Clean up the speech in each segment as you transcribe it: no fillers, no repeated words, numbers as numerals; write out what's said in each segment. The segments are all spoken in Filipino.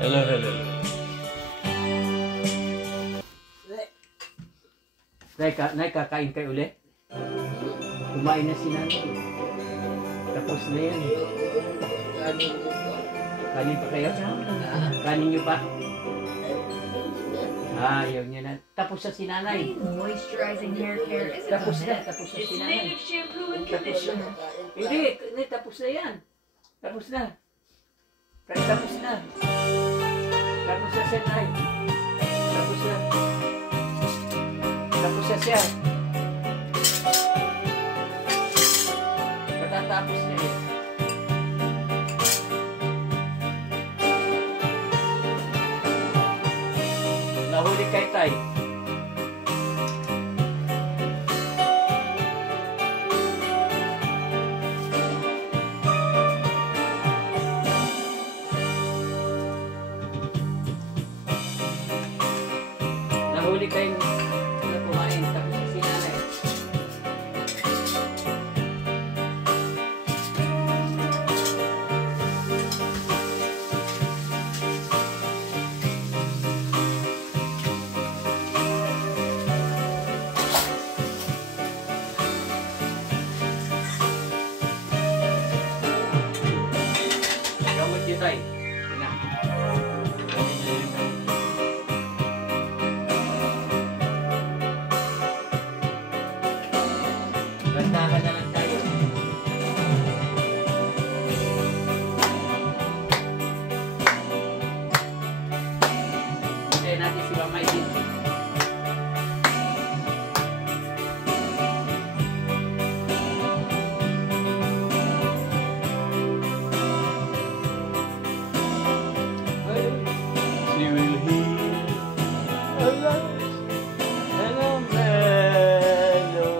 Hello, hello. Nay, kakain kayo ulit? Kumain na si nanay. Tapos na yan. Kanin pa kayo? Kanin nyo pa? Ayaw niya na. Tapos na si nanay. Moisturizing hair care isn't Tapos a na. myth. Tapos na si It's nanay. native shampoo and Tapos na. conditioner. Hindi, tapos na yan. Tapos na. Tapos na. Tapos na siya, nay. Tapos na. Tapos na siya. Matatapos na eh. Nahuli kay tay. Nahuli kayong kumain tapos sa sinanay. Gamot yun tayo. Bantahan na lang tayo. Hintayin natin si Mama Edith. She will hear a love and a melody.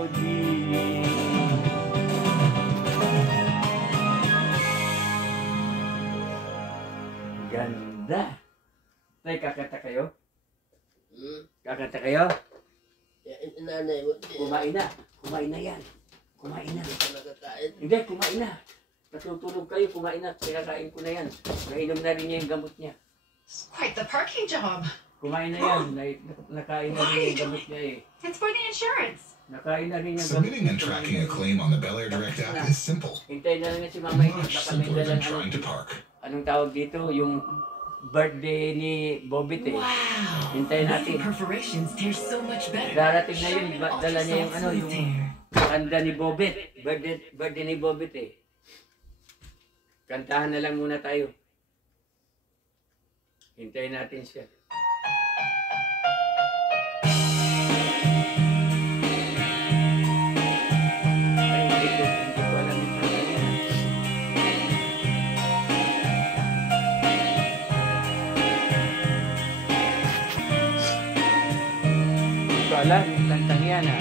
Ganda. Tay, kakanta kayo? Kakanta kayo? Nanay mo. Kumain na. Kumain na yan. Kumain na. Nakakain. Hindi, kumain na. Natutulog kayo, kumain na. Kinakain ko na yan. Nainom na rin niya yung gamot niya. It's quite the parking job. Kumain na yan. Nakain na rin yung gamot niya eh. It's for the insurance. Nakain na rin yung gamot. Submitting and tracking a claim on the Bel Air Direct app is simple. Hintayin na lang si Mama Edith. Much Baka may simpler than dalang trying to park. anong tawag dito? Yung birthday ni Bobit eh. Wow. Hintayin natin. Wavy perforations tear so much better. Darating na yun. Showing an Dala niya yung ultra-soft smooth tear. kanta ni Bobit. Birthday ni Bobit eh. Kantahan na lang muna tayo. Hintayin natin siya. Ay, hindi ko alam yung kanta niya. Hindi ko alam yung kantang yan ha.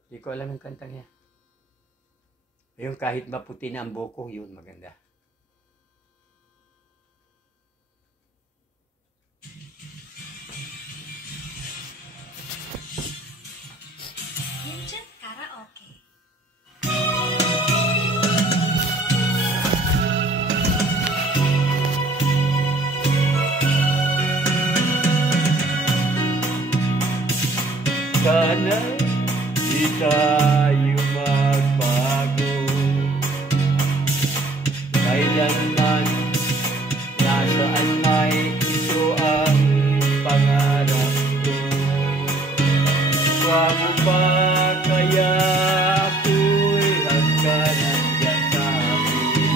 Hindi ko alam yung kantang yan. Yung kahit maputi na ang buko, yun maganda. Kinchen Karaoke. Sana di tayo magbago. Kailanman nasaan may ito ang pangarap ko. Bago pa kaya ako'y hanggang sa akin.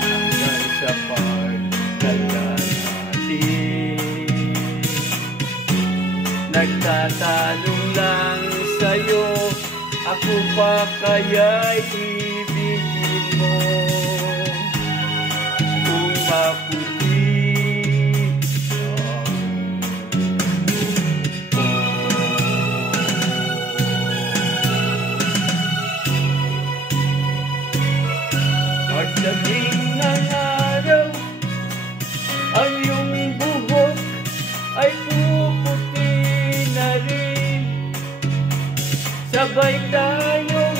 Hanggang sa pagdala natin. Nagtatanong lang sa'yo, ako pa kaya'y ibigin mo? Kung maputi pagdating ng araw, ang iyong buhok ay puputi na rin. Sabay tayong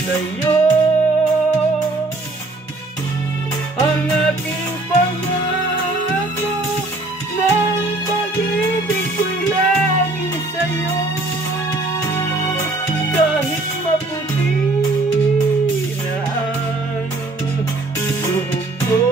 sa'yo ang aking pangako ng pag-ibig ko'y laging sa'yo kahit maputi na ang buhok ko.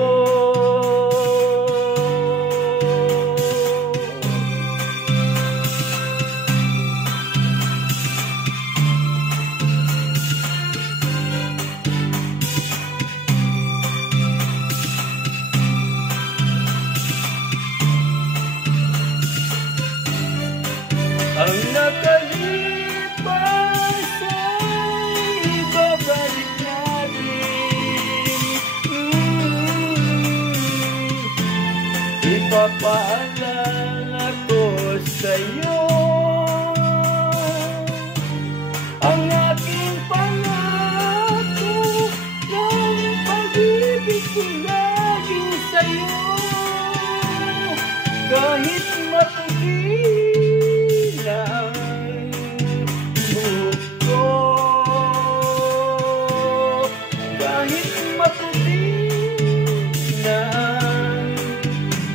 Ang nakalipas ay babalik natin. Ipapaalala ko sa'yo ang aking pangako ng pag-ibig ko laging sa'yo kahit matugi ang buhok ko, kahit maputi na ang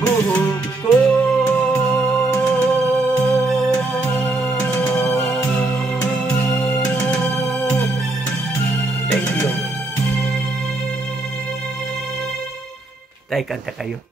buhok ko. Thank you. Tayo kanta kayo.